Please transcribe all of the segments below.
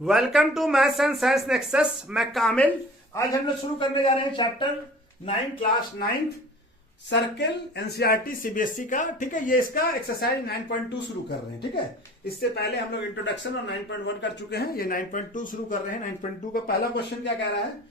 Welcome to maths and science nexus. मैं कामिल। आज हम लोग शुरू करने जा रहे हैं chapter 9 class 9 circle NCERT CBSE का। ठीक है, ये इसका एक्सरसाइज 9.2 शुरू कर रहे हैं। ठीक है, इससे पहले हम लोग इंट्रोडक्शन और 9.1 कर चुके हैं। ये 9.2 शुरू कर रहे हैं। 9.2 का पहला क्वेश्चन क्या कह रहा है?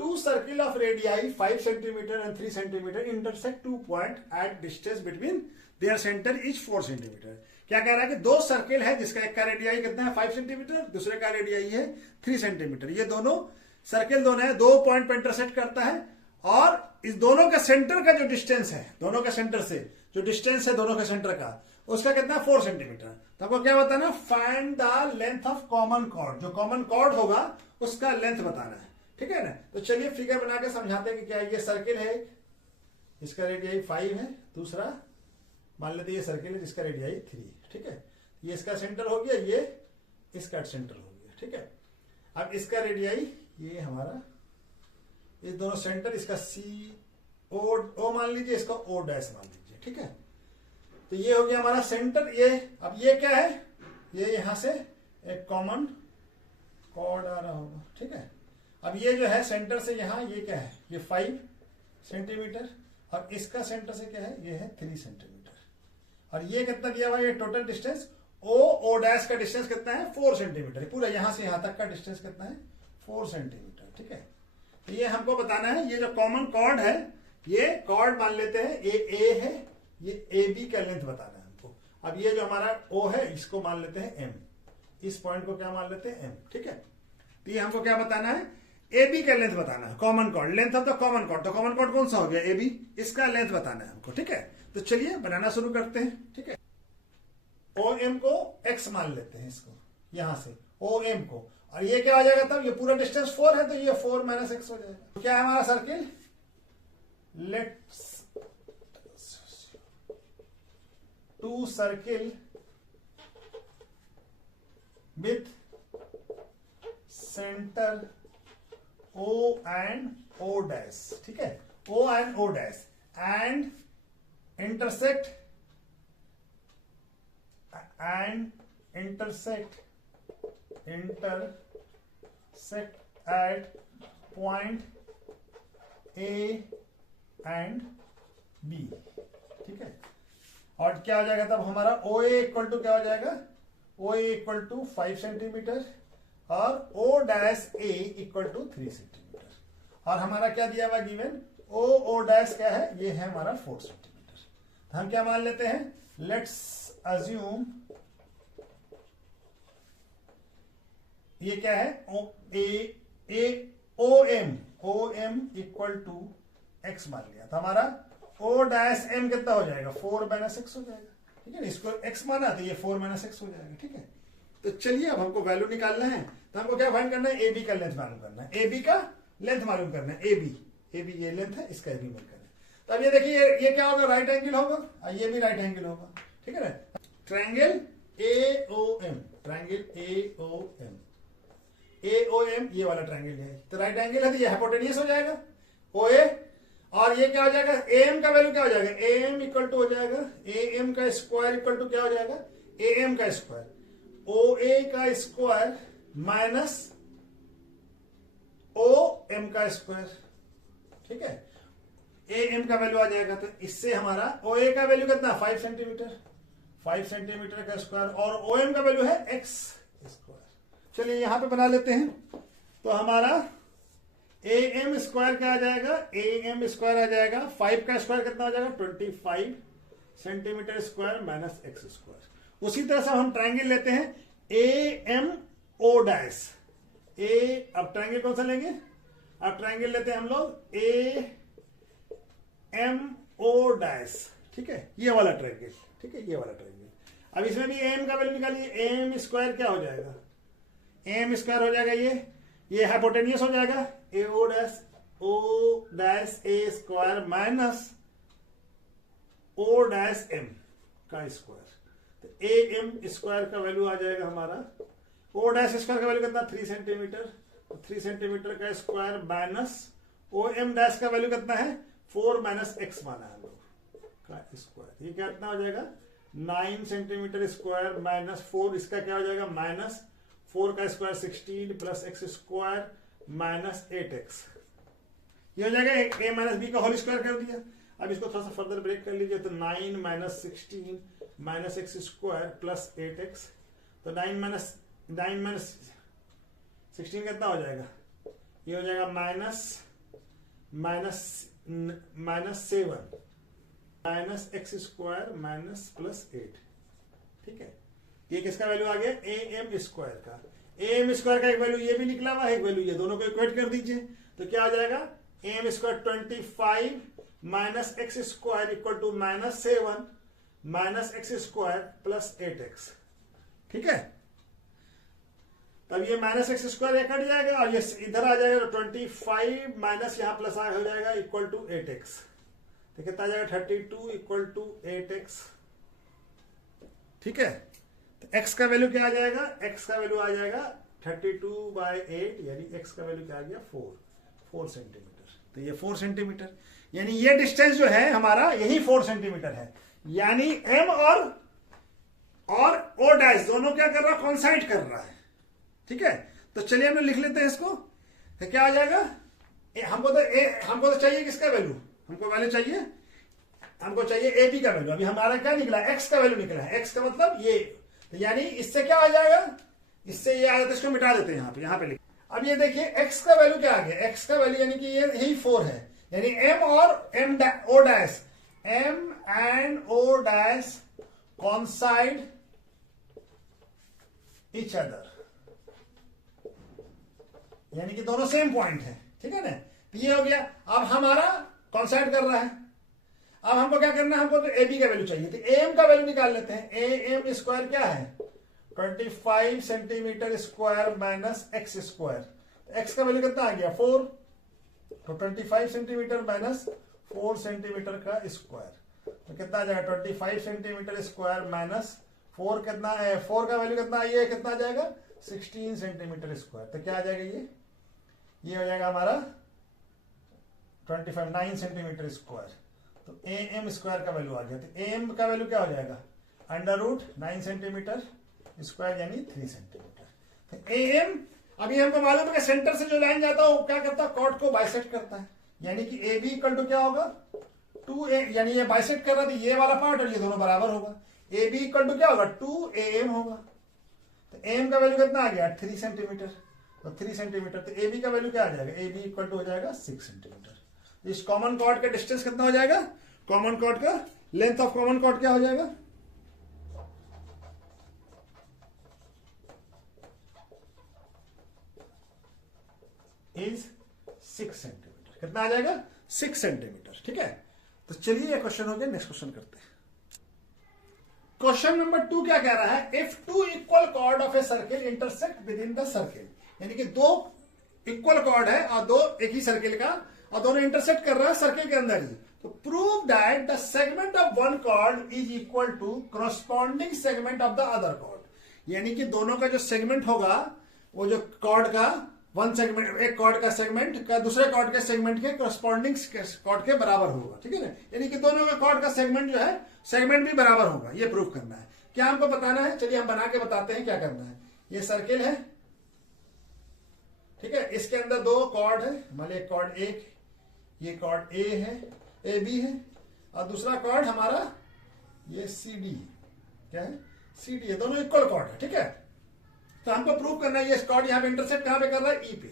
Two circle of radii 5 centimetre and 3 centimetre intersect 2 point at distance between their centre is 4 centimetre. क्या कह रहा है कि दो सर्किल है जिसका एक का रेडियाई कितना है 5 सेंटीमीटर, दूसरे का रेडियाई है 3 सेंटीमीटर। ये दोनों सर्किल दोनों है, दो पॉइंट पर इंटरसेक्ट करता है और इस दोनों का सेंटर का जो डिस्टेंस है, दोनों के सेंटर से जो डिस्टेंस है दोनों के सेंटर का, उसका कितना 4 सेंटीमीटर। तो आपको क्या बताना? Find the length of common chord. जो कॉमन कॉर्ड होगा उसका लेंथ बताना है। ठीक है ना? तो चलिए फिगर बना के समझाते हैं कि क्या ये सर्किल है, इसका रेडियाई 5 है, दूसरा मान लेते ये सर्किल है जिसका रेडियाई 3। ठीक है, ये इसका सेंटर हो गया, ये इसका सेंटर हो गया। ठीक है, अब इसका रेडियाई ये हमारा, इस दोनों सेंटर, इसका सी ओ मान लीजिए, इसका ओ डैश मान लीजिए। ठीक है, तो ये हो गया हमारा सेंटर। ये अब ये क्या है? ये यहां से एक कॉमन कॉर्ड आ रहा होगा। ठीक है, अब ये जो है सेंटर से यहां, ये क्या है? ये 5 सेंटीमीटर और इसका सेंटर से क्या है? ये है 3 सेंटीमीटर। और ये कितना दिया हुआ? ये टोटल डिस्टेंस ओ डैश का डिस्टेंस कितना है? 4 सेंटीमीटर। पूरा यहां से यहां तक का डिस्टेंस कितना है? 4 सेंटीमीटर। ठीक है, तो ये हमको बताना है। ये जो कॉमन कॉर्ड है, ये कॉर्ड मान लेते हैं ए है, ये ए बी का लेंथ बताना है हमको। अब ये जो हमारा ओ है इसको मान लेते हैं एम, इस पॉइंट को क्या मान लेते हैं? एम। ठीक है, तो ये हमको क्या बताना है? ए बी का लेंथ बताना है। Common chord, length of the common chord. तो कॉमन कॉर्ड कौन सा हो गया? A B. इसका लेंथ बताना है हमको। ठीक है, तो चलिए बनाना शुरू करते हैं। ठीक है, ओ एम को एक्स मान लेते हैं, इसको यहां से ओ एम को, और ये क्या हो जाएगा तब? ये पूरा डिस्टेंस 4 है, तो ये 4 माइनस एक्स हो जाएगा। तो क्या है हमारा circle? Let's two circle with centre O and O dash। ठीक है, O and O dash and intersect at point A and B। ठीक है, और क्या हो जाएगा तब हमारा? OA इक्वल टू क्या हो जाएगा? OA इक्वल टू 5 सेंटीमीटर और O dash A equal to 3 centimetre. और हमारा क्या दिया हुआ गिवन? O डैश क्या है? ये है हमारा 4 सेंटीमीटर। तो हम क्या मान लेते हैं? लेट्स अज्यूम ये क्या है? O M equal to x मान लिया। तो हमारा O डैश M कितना हो जाएगा? 4 माइनस एक्स हो जाएगा। ठीक है, इसको x माना तो ये 4 माइनस एक्स हो जाएगा। ठीक है, तो चलिए अब हमको वैल्यू निकालना है। तो हमको क्या फाइंड करना है? ए बी का लेंथ मालूम करना है। ए बी का लेंथ मालूम करना है। ए बी ये लेंथ है, इसका ए बी मालूम करना है। तो अब ये देखिए, ये क्या होगा? राइट एंगल होगा और ये भी राइट एंगल होगा। ठीक है ना? Triangle A O M, triangle A O M, ये वाला ट्रायंगल है। तो राइट एंगल है, तो ये हाइपोटेनियस हो जाएगा ओ ए। और ये क्या हो जाएगा? ए एम का वैल्यू क्या हो जाएगा? ए एम इक्वल टू हो जाएगा ए एम का स्क्वायर इक्वल टू क्या हो जाएगा? ए एम का स्क्वायर, ओ ए का स्क्वायर माइनस ओ एम का स्क्वायर। ठीक है, ए एम का वैल्यू आ जाएगा। तो इससे हमारा ओ ए का वैल्यू कितना? 5 सेंटीमीटर, 5 सेंटीमीटर का स्क्वायर, और ओ एम का वैल्यू है एक्स स्क्वायर। चलिए यहां पे बना लेते हैं। तो हमारा ए एम स्क्वायर क्या आ जाएगा? ए एम स्क्वायर आ जाएगा 5 का स्क्वायर कितना हो जाएगा? 25 centimetre square minus x square. उसी तरह से हम ट्रायंगल लेते हैं ए एम ओ डैश। अब ट्रायंगल कौन सा लेंगे? अब ट्रायंगल लेते हैं हम लोग ए एम ओ डैश। ठीक है, ये वाला ट्रायंगल। ठीक है, ये वाला ट्रायंगल। अब इसमें भी एम का वैल्यू निकालिए। एम स्क्वायर क्या हो जाएगा? एम स्क्वायर हो जाएगा ये हाइपोटेनियस हो जाएगा A O dash A square minus O dash M का स्क्वायर। तो ए एम स्क्वायर का वैल्यू आ जाएगा हमारा, ओ डैश स्क्वायर का वैल्यू कितना? 3 सेंटीमीटर। 3 सेंटीमीटर का square minus O M dash का वैल्यू कितना है? 4 माइनस एक्स माना है हम लोग का स्क्वायर। ये कितना हो जाएगा? 9 सेंटीमीटर स्क्वायर माइनस 4, इसका क्या हो जाएगा? माइनस 4 का square 16 plus x square minus 8x, ये हो जाएगा a माइनस बी का होल स्क्वायर कर दिया। अब इसको थोड़ा सा फर्दर ब्रेक कर लीजिए, तो 9 minus 16 minus x square plus 8x, तो 9 माइनस 16 कितना हो जाएगा, ये हो जाएगा minus 7 minus x square minus plus 8। ठीक है, ये किसका वैल्यू आ गया, ए एम स्क्वायर का। ए एम स्क्वायर का एक वैल्यू ये भी निकला हुआ है, एक वैल्यू ये, दोनों को इक्वेट कर दीजिए तो क्या आ जाएगा, A M square 25 minus x square equal to minus 7 minus x square plus 8x। ठीक है, तब ये माइनस एक्स स्क्वायर ये कट जाएगा और ये इधर आ जाएगा, तो 25 माइनस यहां प्लस आ हो जाएगा इक्वल टू 8x, तो कितना आ जाएगा 32 इक्वल टू 8x। ठीक है, तो x का वैल्यू क्या आ जाएगा, x का वैल्यू आ जाएगा 32/8, यानी x का वैल्यू क्या आ गया 4 सेंटीमीटर। तो ये 4 सेंटीमीटर, यानी ये डिस्टेंस जो है हमारा यही 4 सेंटीमीटर है, यानी m और o डैश दोनों क्या कर रहा है, कॉन्साइड कर रहा है। ठीक है, तो चलिए हम लोग लिख लेते हैं इसको, तो क्या आ जाएगा, हमको तो चाहिए किसका वैल्यू, हमको वैल्यू चाहिए, हमको चाहिए ए बी का वैल्यू। अभी हमारा क्या निकला, एक्स का वैल्यू निकला है, एक्स का मतलब ये, तो यानी इससे क्या आ जाएगा, इससे ये आ जाता है, इसको मिटा देते हैं यहाँ पे लिख। अब ये देखिए एक्स का वैल्यू क्या आ गया, एक्स का वैल्यू यानी कि ये यही 4 है, यानी एम और M O dash, M and O dash coincide each other, यानी कि दोनों सेम पॉइंट है। ठीक है ना, तो ये हो गया। अब हमारा कॉन्साइड कर रहा है, अब हमको क्या करना है, हमको तो ए बी का वैल्यू चाहिए, तो एम का वैल्यू निकाल लेते हैं। ए एम स्क्वायर क्या है, 25 centimetre square minus x square, x का वैल्यू कितना आ गया 4, तो 25 सेंटीमीटर माइनस 4 सेंटीमीटर का स्क्वायर, तो कितना आ जाएगा 25 सेंटीमीटर स्क्वायर माइनस 4 कितना है, 4 का वैल्यू कितना है, कितना आ जाएगा 16 सेंटीमीटर स्क्वायर, तो क्या आ जाएगा, ये हो जाएगा हमारा 9 सेंटीमीटर स्क्वायर, तो ए एम स्क्वायर का वैल्यू आ गया। तो ए एम का वैल्यू क्या हो जाएगा, √9 सेंटीमीटर स्क्वायर यानी 3 सेंटीमीटर। तो ए एम, अभी हमको मालूम है कि सेंटर से जो लाइन जाता है वो क्या करता है, कॉर्ड को बाइसेक्ट करता है, यानी कि ए बी इक्वल टू क्या होगा 2a, यानी ये बाइसेक्ट कर रहा था ये वाला पार्ट और ये दोनों बराबर होगा, ए बी इक्वल टू क्या होगा 2am होगा। तो एम का वैल्यू कितना आ गया 3 सेंटीमीटर, तो 3 सेंटीमीटर, तो ए बी का वैल्यू क्या आ जाएगा, ए बी इक्वल टू हो जाएगा 6 सेंटीमीटर। इस कॉमन कॉर्ड का डिस्टेंस कितना हो जाएगा, कॉमन कॉर्ड का लेंथ ऑफ कॉमन कॉर्ड क्या हो जाएगा, इज 6 सेंटीमीटर, कितना आ जाएगा 6 सेंटीमीटर। ठीक है, तो चलिए ये क्वेश्चन हो गया, नेक्स्ट क्वेश्चन करते हैं। क्वेश्चन नंबर 2 क्या कह रहा है, if 2 equal cord of a circle intersect with in the circle, यानी कि 2 इक्वल कॉर्ड है और 2 एक ही सर्किल का, और दोनों इंटरसेक्ट कर रहा है सर्किल के अंदर ही, तो prove that the segment of one chord is equal to corresponding segment of the other chord, यानी कि दोनों का जो सेगमेंट होगा वो जो कॉर्ड का वन सेगमेंट, एक कॉर्ड का सेगमेंट का दूसरे कॉर्ड के सेगमेंट के करस्पॉन्डिंग कॉर्ड के बराबर होगा। ठीक है ना, यानी कि दोनों का कॉर्ड का सेगमेंट जो है सेगमेंट भी बराबर होगा, ये प्रूव करना है। क्या हमको बताना है, चलिए हम बना के बताते हैं क्या करना है। ये सर्किल है, ठीक है, इसके अंदर 2 कॉर्ड है, मान लीजिए कॉर्ड 1, ये कॉर्ड ए है, ए बी है, और दूसरा कॉर्ड हमारा ये सी डी, क्या है सी डी है, दोनों इक्वल कॉर्ड है। ठीक है, तो हमको प्रूव करना है, ये कॉर्ड यहाँ पे इंटरसेक्ट कहां पे कर रहा है, ई पे,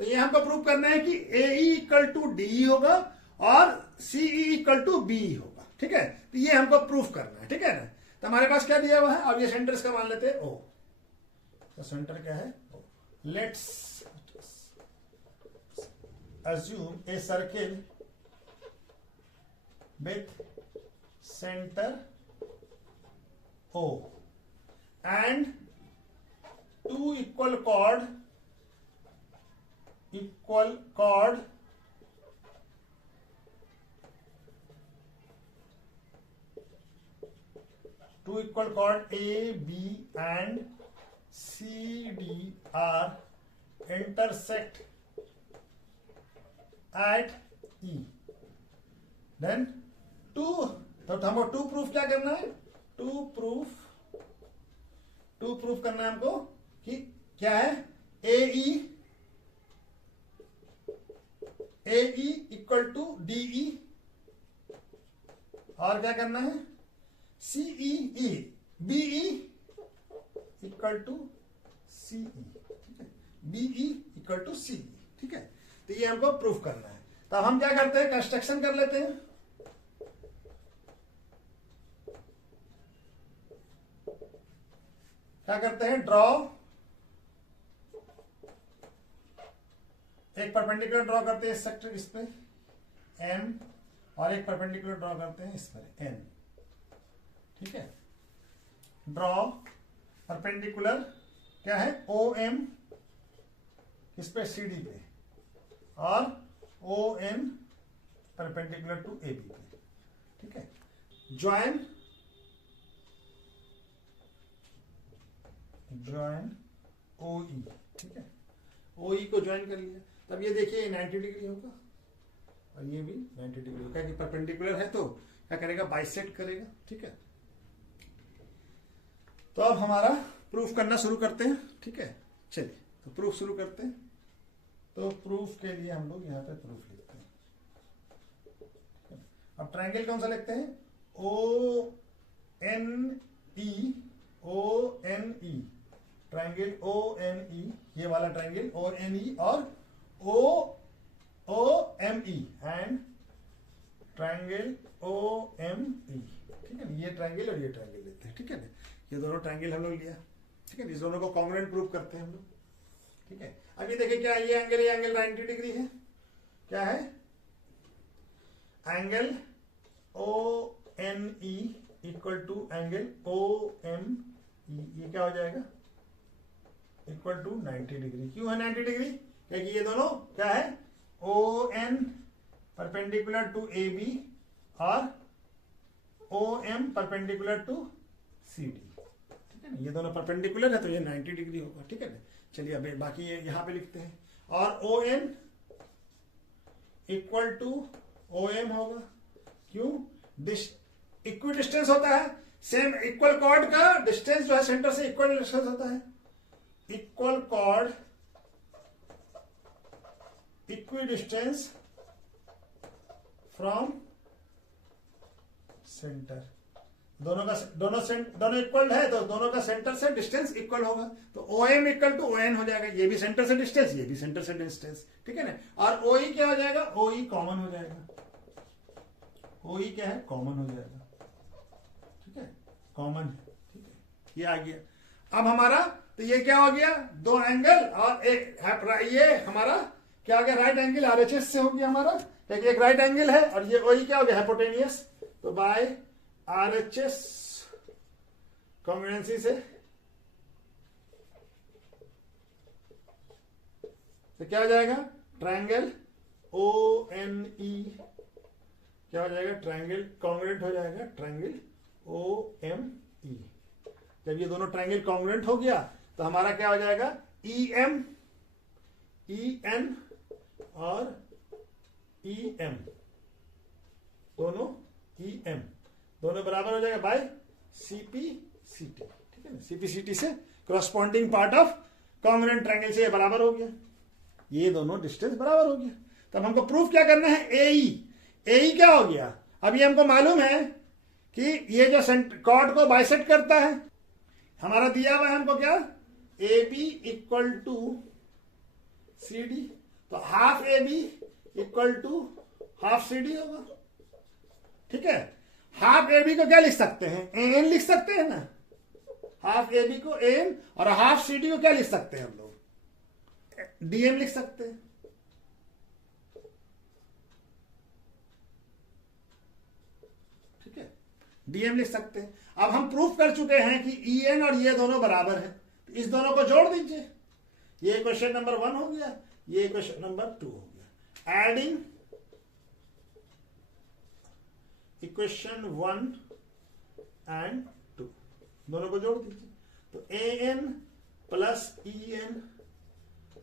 तो ये हमको प्रूव करना है कि ए इक्वल टू डी होगा और सी इक्वल टू बी होगा। ठीक है, तो ये हमको प्रूफ करना है। ठीक है ना, तो हमारे पास क्या दिया हुआ है, अब ये सेंटर इसका मान लेते हैं ओ, तो सेंटर क्या है O. Let's assume a circle with center O and 2 equal chord 2 equal chord A, B and C, D are intersect at E, then 2, तो हमको 2 प्रूफ क्या करना है, 2 प्रूफ करना है हमको कि क्या है, ए इक्वल टू DE, और क्या करना है, CEE, BE equal to CE, ठीक है, BE इक्वल टू CE, ठीक है। तो ये हमको प्रूफ करना है। तो अब हम क्या करते हैं, कंस्ट्रक्शन कर लेते हैं। क्या करते हैं, ड्रॉ, एक परपेंडिकुलर ड्रॉ करते हैं इस सेक्टर, इस पे M, और एक परपेंडिकुलर ड्रॉ करते हैं इस पर N, ठीक है। ड्रॉ परपेंडिकुलर क्या है, OM इस पे CD पे, और ON परपेंडिकुलर टू AB पे, ठीक है। ज्वाइन OE, ठीक है, OE को ज्वाइन कर लिया। तब ये देखिए 90 डिग्री होगा और ये भी 90 डिग्री होगा, कि परपेंडिकुलर है तो क्या करेगा, बाइसेक्ट करेगा, ठीक है। तो अब हमारा प्रूफ करना शुरू करते हैं, ठीक है। चलिए तो प्रूफ शुरू करते हैं। तो प्रूफ के लिए हम लोग यहाँ पे प्रूफ लिखते हैं। अब ट्रायंगल कौन सा लिखते हैं, ONE, ट्रायंगल ONE, ये वाला ट्रायंगल ONE, और OME एंड ट्रायंगल OME, ठीक है। ये ट्रायंगल और ये ट्रायंगल लेते हैं, ठीक है ना। ये दोनों ट्रायंगल हम लोग लिया, ठीक है। इस दोनों को कॉन्ग्रुएंट प्रूफ करते हैं हम लोग, ठीक है। अब ये देखिए क्या, ये एंगल 90 डिग्री है, क्या है, angle ONE equal to angle OME, ये क्या हो जाएगा, इक्वल टू 90 डिग्री। क्यों है 90 डिग्री, क्योंकि ये दोनों क्या है, ON परपेंडिकुलर टू AB और OM परपेंडिकुलर टू CD, ठीक है ना। ये दोनों परपेंडिकुलर है तो ये 90 डिग्री होगा, ठीक है ना। चलिए अब बाकी ये यहां पे लिखते हैं, और ON इक्वल टू OM होगा, क्यों, इक्वल डिस्टेंस होता है, सेम इक्वल कॉर्ड का डिस्टेंस जो है सेंटर से इक्वल डिस्टेंस होता है, equal chord equal distance from centre, दोनों इक्वल है तो दोनों का सेंटर से डिस्टेंस इक्वल होगा, तो OM इक्वल टू ON हो जाएगा, ये भी सेंटर से डिस्टेंस, ये भी सेंटर से डिस्टेंस, ठीक है ना। और OE क्या हो जाएगा, OE कॉमन हो जाएगा, OE क्या है, कॉमन हो जाएगा, ठीक है, कॉमन है, ठीक है। ये आ गया। अब हमारा तो ये क्या हो गया, दो एंगल, और ये हमारा क्या हो गया, राइट एंगल RHS से हो गया हमारा, एक राइट एंगल है, और ये OE क्या हो गया, हाइपोटेनियस। तो बाय RHS कॉन्ग्रुएंसी से तो क्या हो जाएगा, ट्रायंगल ONE क्या हो जाएगा, ट्रायंगल कॉन्ग्रुएंट हो जाएगा, ट्रायंगल OME। जब ये दोनों ट्रायंगल कॉन्ग्रुएंट हो गया तो हमारा क्या हो जाएगा, EM EN और EM, दोनों EM दोनों बराबर हो जाएगा बाय CPCT, ठीक है ना। CPCT से corresponding part of congruent triangle से ये बराबर हो गया, ये दोनों डिस्टेंस बराबर हो गया। तब हमको प्रूफ क्या करना है, AE क्या हो गया, अब ये हमको मालूम है कि ये जो कॉर्ड को बाइसेक्ट करता है, हमारा दिया हुआ है हमको क्या, AB इक्वल टू CD, तो half AB equal to half CD होगा, ठीक है। हाफ AB को क्या लिख सकते हैं, AN लिख सकते हैं ना, हाफ AB को AN, और हाफ CD को क्या लिख सकते हैं हम लोग, DM लिख सकते हैं, ठीक है, DM लिख सकते हैं। अब हम प्रूफ कर चुके हैं कि EN और ये दोनों बराबर हैं, तो इस दोनों को जोड़ दीजिए, ये क्वेश्चन नंबर 1 हो गया, ये क्वेश्चन नंबर 2 हो गया। एडिंग इक्वेशन 1 एंड 2 दोनों को जोड़ दीजिए, तो AN plus EN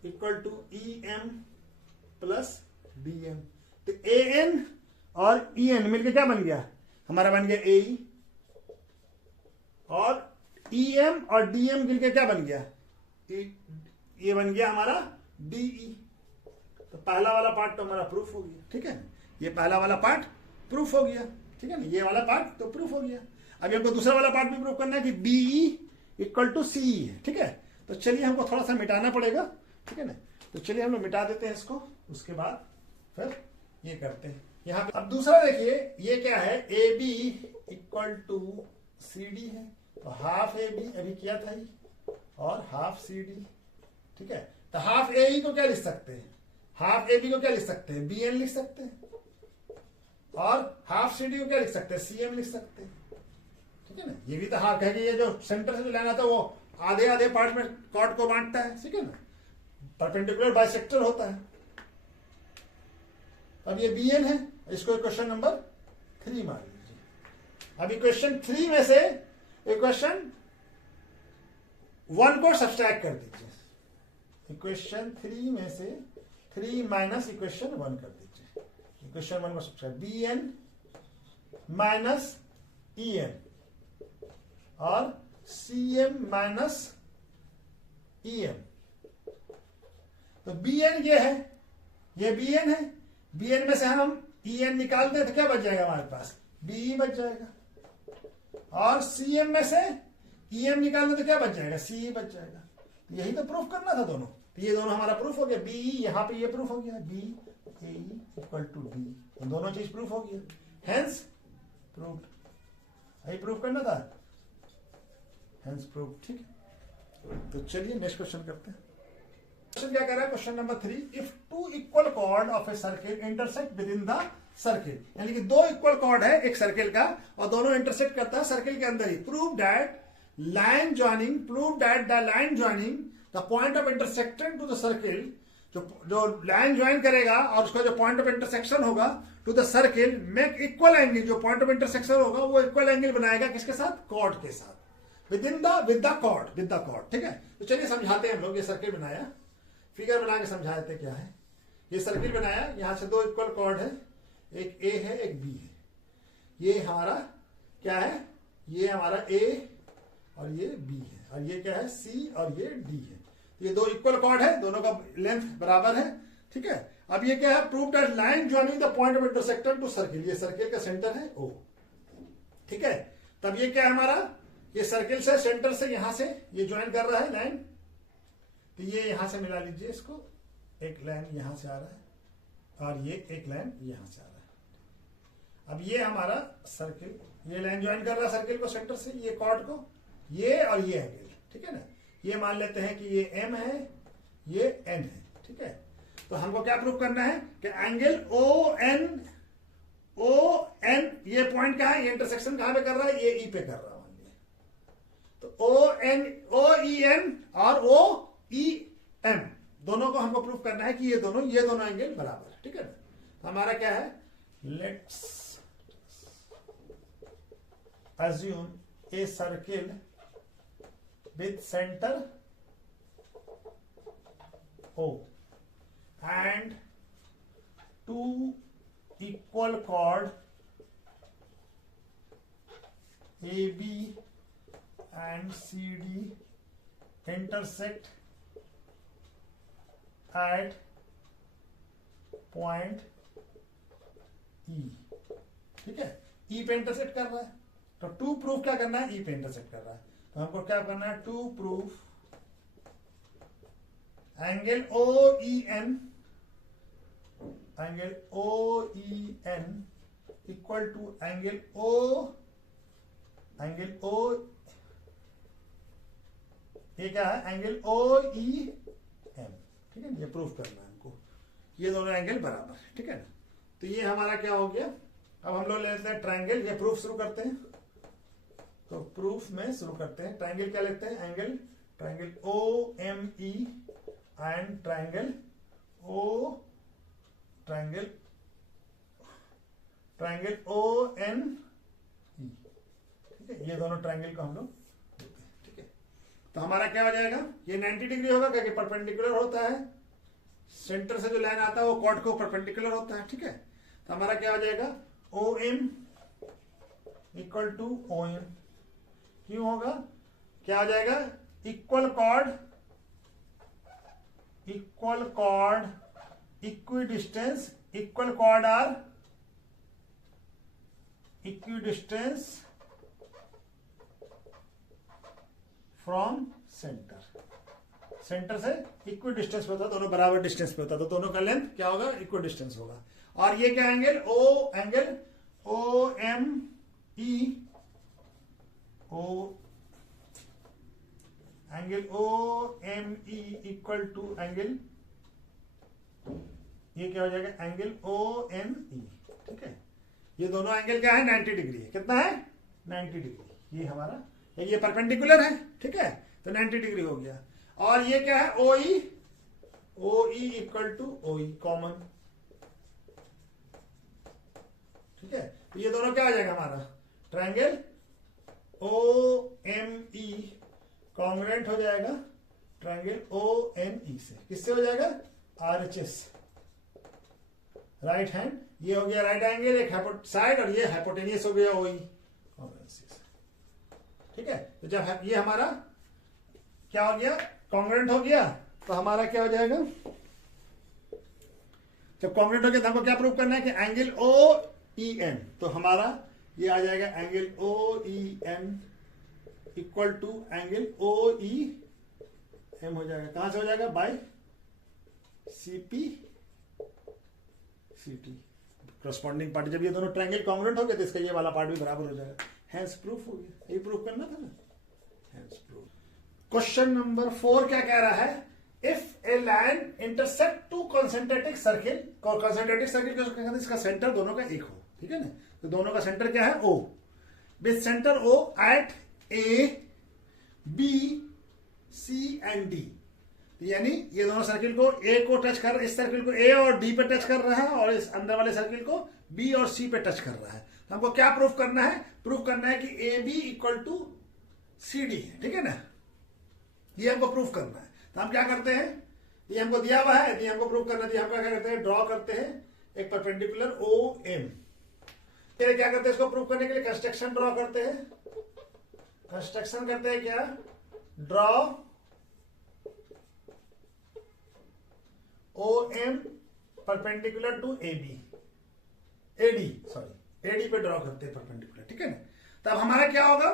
equal to EM plus DM, तो AN और EN मिलकर क्या बन गया, हमारा बन गया AE, और EM और DM मिलकर क्या बन गया, ये बन गया हमारा DE। तो पहला वाला पार्ट तो हमारा प्रूफ हो गया, ठीक है। ये पहला वाला पार्ट प्रूफ हो गया, ठीक है ना। ये वाला पार्ट तो प्रूफ हो गया। अभी हमको दूसरा वाला पार्ट भी प्रूफ करना है कि BE इक्वल टू CE है, ठीक है। तो चलिए हमको थोड़ा सा मिटाना पड़ेगा, ठीक है ना। तो चलिए हम लोग मिटा देते हैं इसको, उसके बाद फिर ये करते हैं यहाँ पे। अब दूसरा देखिए, ये क्या है, AB इक्वल टू CD है। तो हाफ AB अभी किया था ही, और हाफ CD, ठीक है। तो हाफ AE को क्या लिख सकते हैं, हाफ AB को क्या लिख सकते हैं, BN लिख सकते हैं, और हाफ CD को क्या लिख सकते हैं, CM लिख सकते हैं, ठीक है ना। ये भी तो हाफ है कि ये जो सेंटर से जो लाइन आता है वो आधे आधे पार्ट में कॉर्ड को बांटता है, ठीक है ना। परपेंडिकुलर बाइसेक्टर होता है। अब ये BN है, इसको क्वेश्चन नंबर 3 मान लीजिए। अब इक्वेशन 3 में से इक्वेशन 1 को सब्सट्रैक्ट कर दीजिए। इक्वेशन 3 में से 3 माइनस इक्वेशन 1 कर दीजिए। इक्वेशन 1 को सब्सट्रैक्ट, BN माइनस EN और CM माइनस EM। तो BN ये है, ये BN है। BN में से हम EN निकाल दें तो क्या बच जाएगा हमारे पास, BE बच जाएगा। और CM में से EM निकाल दें तो क्या बच जाएगा, CE बच जाएगा। तो यही तो प्रूफ करना था दोनों। तो ये दोनों हमारा प्रूफ हो गया। BE यहां पे ये प्रूफ हो गया, BAE इक्वल टू D, तो दोनों चीज प्रूफ हो गया। हेंस प्रूफ, यही प्रूफ करना था, हेंस प्रूफ, ठीक है। तो चलिए नेक्स्ट क्वेश्चन करते हैं। क्वेश्चन क्या कर रहा है, question number 3, if two equal cord of a circle intersect with in the circle, यानी कि दो इक्वल कॉर्ड है एक सर्किल का और दोनों इंटरसेक्ट करता है सर्किल के अंदर ही। Prove that line joining, prove that the line joining the point of intersection to the circle, जो लाइन ज्वाइन करेगा और उसका जो पॉइंट ऑफ इंटरसेक्शन होगा to the circle, make equal angle, जो पॉइंट ऑफ इंटरसेक्शन होगा वो इक्वल एंगल बनाएगा किसके साथ, कॉर्ड के साथ, विद द कॉर्ड, ठीक है। तो चलिए समझाते हैं हम लोग। ये सर्किल बनाया, फिगर बना के समझाते क्या है। ये सर्किल बनाया, यहां से दो इक्वल कॉर्ड है, एक A है एक B है। ये हमारा क्या है, ये हमारा A और ये B है, और ये क्या है C और ये D है। ये दो इक्वल कॉर्ड है, दोनों का लेंथ बराबर है, ठीक है। अब ये क्या है, prove that line joining the point of intersection two circle, ये सर्किल का सेंटर है O, ठीक है। तब ये क्या है हमारा, ये सर्किल से सेंटर से यहां से ये ज्वाइन कर रहा है लाइन। तो ये यहां से मिला लीजिए इसको, एक लाइन यहां से आ रहा है और ये एक लाइन यहां से आ रहा है। अब ये हमारा सर्किल, ये लाइन ज्वाइन कर रहा है सर्किल को सेंटर से, ये कॉर्ड को, ये और ये एंगल, ठीक है ना। ये मान लेते हैं कि ये M है, ये N है, ठीक है। तो हमको क्या प्रूव करना है कि एंगल ON, ये पॉइंट कहां है, ये इंटरसेक्शन कहां पे कर रहा है, ये E पे कर रहा है मान लिया। तो OEN और OEM दोनों को हमको प्रूफ करना है कि ये दोनों एंगल बराबर है, ठीक है। तो हमारा क्या है, let's assume a circle with center O and two equal chord AB and CD intersect at point E, ठीक है। E पे इंटरसेक्ट कर रहा है, तो टू प्रूफ क्या करना है, E पे इंटरसेक्ट कर रहा है। तो हमको क्या करना है, to proof angle OEN equal to angle O, ये क्या है, एंगल OEM, ठीक है। ये प्रूफ करना है हमको, ये दोनों एंगल बराबर है, ठीक है ना। तो ये हमारा क्या हो गया। अब हम लोग ले लेते हैं ट्रायंगल, ये प्रूफ शुरू करते हैं। तो प्रूफ में शुरू करते हैं, ट्रायंगल क्या लेते हैं, triangle OME and triangle ONE, ठीक है। ये दोनों ट्रायंगल को हम लोग लेते हैं, ठीक है। तो हमारा क्या हो जाएगा, ये 90 डिग्री होगा क्योंकि परपेंडिकुलर होता है, सेंटर से जो लाइन आता है वो कॉर्ड को परपेंडिकुलर होता है, ठीक है। तो हमारा क्या हो जाएगा, OM इक्वल टू ON, क्यों होगा, क्या हो जाएगा, equal chord equal chord equidistance, equal chord are equidistance from centre, centre से इक्वल डिस्टेंस पे होता है, दोनों बराबर डिस्टेंस पे होता है, तो दोनों का लेंथ क्या होगा, इक्वल डिस्टेंस होगा। और ये क्या angle O M E, angle O M E equal to angle, ये क्या हो जाएगा, एंगल ओ एम ई। ठीक है, ये दोनों एंगल क्या है, 90 डिग्री है। कितना है, 90 डिग्री। ये हमारा, ये परपेंडिकुलर है। ठीक है, तो 90 डिग्री हो गया। और ये क्या है, O E equal to O E common. ठीक है, तो ये दोनों क्या आ जाएगा हमारा, triangle O M E congruent हो जाएगा ट्रायंगल ओ एन ई से। किससे हो जाएगा, R H S, right hand. ये हो गया राइट एंगल, एक साइड, और ये हाइपोटेनियस हो गया ओ ई। ठीक है, तो जब ये हमारा क्या हो गया, कॉन्ग्रुएंट हो गया, तो हमारा क्या हो जाएगा, जब कॉन्ग्रुएंट हो गया तो हमको क्या प्रूव करना है कि एंगल ओ ई एन, तो हमारा ये आ जाएगा angle O E N equal to angle O E M हो जाएगा। कहां से हो जाएगा, by CPCT corresponding part. जब ये दोनों ट्रायंगल कॉन्ग्रुएंट हो गए तो इसका ये वाला पार्ट भी बराबर हो जाएगा। हैंस प्रूफ हो गया, ये प्रूफ करना था ना, हैंस प्रूफ। क्वेश्चन नंबर 4 क्या कह रहा है, if a line intersect two concentric circle, concentric circle इसका सेंटर दोनों का एक हो। ठीक है ना, तो दोनों का सेंटर क्या है, O, with centre O at A B C and D. यानी ये दोनों सर्किल को ए को टच कर, इस सर्किल को ए और डी पे टच कर रहा है, और इस अंदर वाले सर्किल को बी और सी पे टच कर रहा है। तो हमको क्या प्रूफ करना है, प्रूफ करना है कि A B equal to C D है। ठीक है ना, ये हमको प्रूफ करना है। तो हम क्या करते हैं, ये हमको दिया हुआ है, ये हमको प्रूफ करना है, हम क्या करते हैं, ड्रॉ करते हैं एक परपेंडिकुलर ओ एम। फिर क्या करते हैं, इसको प्रूफ करने के लिए कंस्ट्रक्शन ड्रॉ करते हैं। कंस्ट्रक्शन करते हैं क्या, draw O M perpendicular to A B, AD sorry AD पे ड्रॉ करते हैं परपेंडिकुलर। ठीक है ना, तब हमारा क्या होगा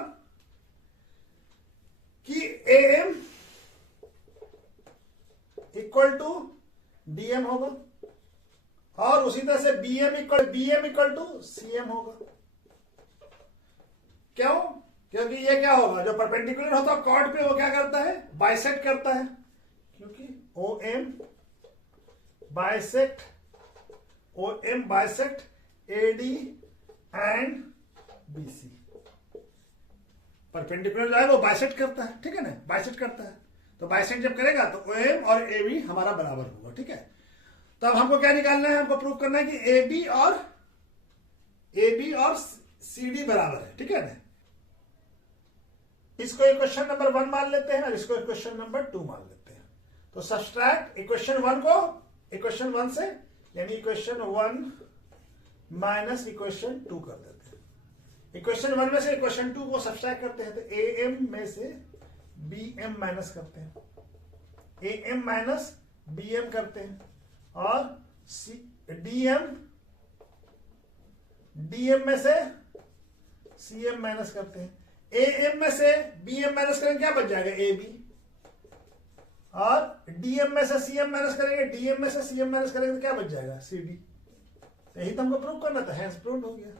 कि A M equal to DM होगा, और उसी तरह से बीएम इक्वल टू सीएम होगा। क्यों, क्योंकि ये क्या होगा, जो परपेंडिकुलर होता है कॉर्ड पे, वो क्या करता है, बाइसेक्ट करता है, क्योंकि O M bisect AD and BC. Perpendicular जो है वो बाइसेक्ट करता है। ठीक है ना, बाइसेक्ट करता है, तो बाइसेक्ट जब करेगा तो ओ एम और ए बी हमारा बराबर होगा। ठीक है, तो अब हमको क्या निकालना है, हमको प्रूव करना है कि ए बी और सी डी बराबर है। ठीक है ना, इसको इक्वेशन नंबर 1 मान लेते हैं और इसको इक्वेशन नंबर 2 मान लेते हैं। तो सब्सट्रैक्ट इक्वेशन 1 को इक्वेशन 1 से, यानी इक्वेशन 1 माइनस इक्वेशन 2 कर देते हैं। इक्वेशन 1 में से इक्वेशन 2 को सब्सट्रैक्ट करते हैं, तो ए एम में से बी एम माइनस करते हैं, A M minus B M करते हैं, और डीएम में से सीएम माइनस करते हैं। ए एम में से बी एम माइनस करेंगे, क्या बच जाएगा, ए बी, और डीएम में से सीएम माइनस करेंगे, डीएम में से सीएम माइनस करेंगे, तो क्या बच जाएगा, सी डी। यही तो हमको प्रूव करना था, हैंस प्रूव्ड हो गया।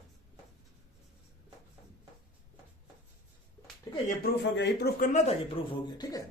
ठीक है, ये प्रूफ हो गया, ये प्रूफ करना था, ये प्रूफ हो गया। ठीक है।